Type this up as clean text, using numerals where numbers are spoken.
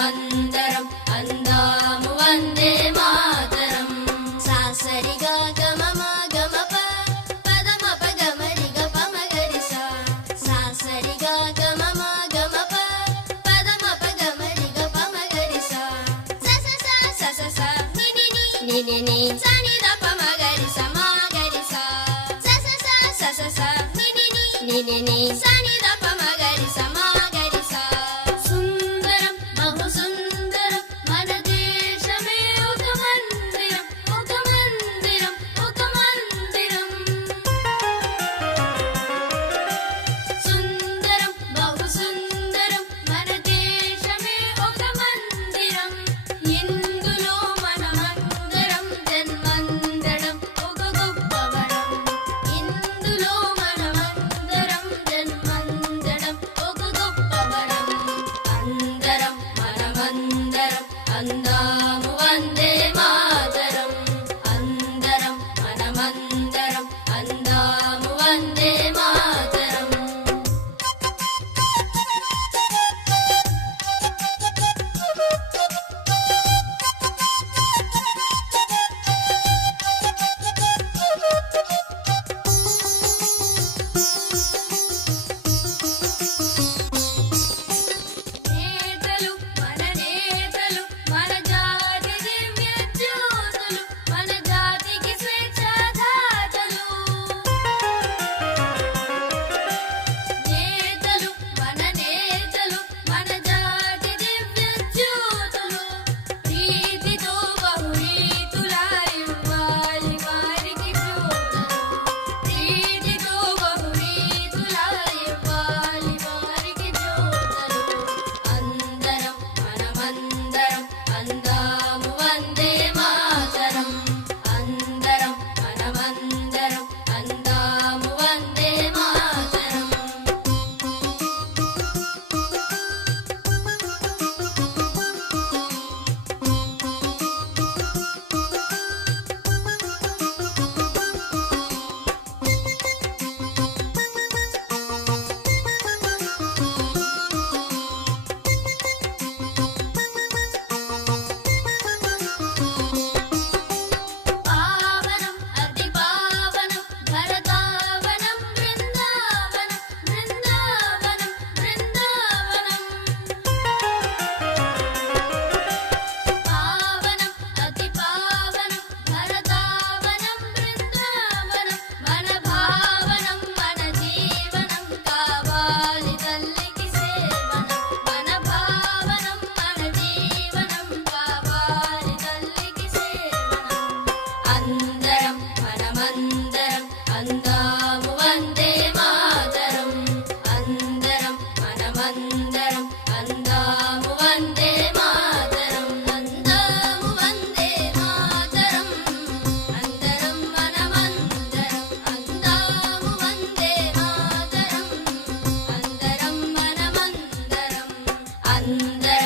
మనమందరం అందాము వందే మాతరం. సాసరిగా గమమ గమప పదమ పగమరిగ పమగరిస. సాసరిగా గమమ గమప పదమ పగమరిగ పమగరిస. సస సస స నిని నిని ని సని ద పమగరిస మగరిస. సస సస స నిని నిని ని సని ద పమగరిస మగరిస. సుందరం బహు సుందరం మన దేశమే ఒక మందిరం ఒక మందిరం ఒక మందిరం. సుందరం బహు సుందరం మన దేశమే ఒక మందిరం. ఇందులో మనమందరం జన్మందడం ఒక గొప్ప వరం. ఇందులో మనమందరం జన్మందడం ఒక గొప్ప వరం. అందరం మనమందరం అందాము వందే మాతరం. అందరం మనమందరం అందాము వందే మాతరం. నేతలు మన నేతలు మన జాతి దివ్య జ్యోతులు మన జాతికి స్వేచ్ఛాదాతలు. నేతలు మన నేతలు మన జాతి దివ్య జ్యోతులు. ప్రీతితో బహురీతులా ఇవ్వాలి వారికి జ్యోతులు. ప్రీతితో బహురీతులా ఇవ్వాలి వారికి జ్యోతులు. అందరం మనమందరం అందాము వందే మాతరం. అందరం మనమందరం అందాము వందే మాతరం. పావనం అతి పావనం భరతావనం బృందావనం బృందావనం బృందావనం. పావనం అతి పావనం భరతావనం బృందావనం. మన భావనం మన జీవనం కావాలి తల్లికి సేవనం. మన భావనం మన జీవనం కావాలి తల్లికి సేవనం. అందరం మనమందరం అందాము వందే మాతరం. అందరం మనమందరం అందాము వందే మాతరం. అందాము వందే మాతరం. అందరం మనమందరం అందాము వందే మాతరం. అందరం మనమందరం అందరం